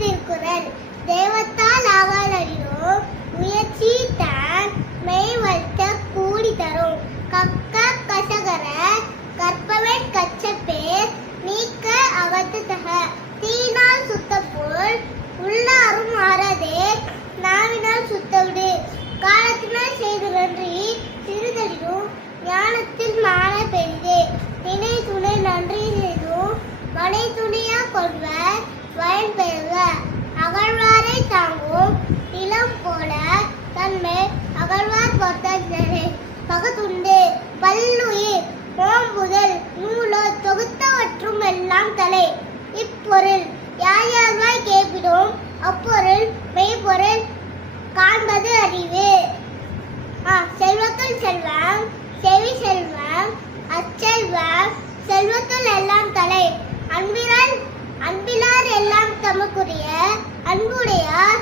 திருக்குறள். தெய்வத்தால் ஆகாதறினோம் முயற்சி தான் மெய் வளர்த்த கூடி தரும். கக்க கசகர கற்பவன் கச்சப்பேர் நீக்க அகத்து தக. தீனால் சுத்தப்போல் உள்ளாரும் மாறாதே நாவினால் சுத்தவிடு. காலத்தினால் செய்து நன்றி சிறிதடினும் ஞானத்தில் மான பெரிதே. திணை துணை நன்றி செய்தும் மனை துணியா கொள்வர் வயன் பெறுக. அகழ்வாரை தாங்கும் நிலம் போல தன்மை அகழ்வார் பொறுத்தே. பகத்துண்டு பல்லுயிர் ஓம்புதல் நூலோ தொகுத்தவற்றும் எல்லாம் தலை. இப்பொருள் யார் யார்வாய் கேட்பிடும் அப்பொருள் மெய்ப்பொருள் காண்பது அறிவு. செல்வத்துள் செல்வம் செவி செல்வம் அச்செல்வம் செல்வத்துள் எல்லாம் தலை. அன்பிலார் எல்லாம் தமக்குரிய அன்புடையார்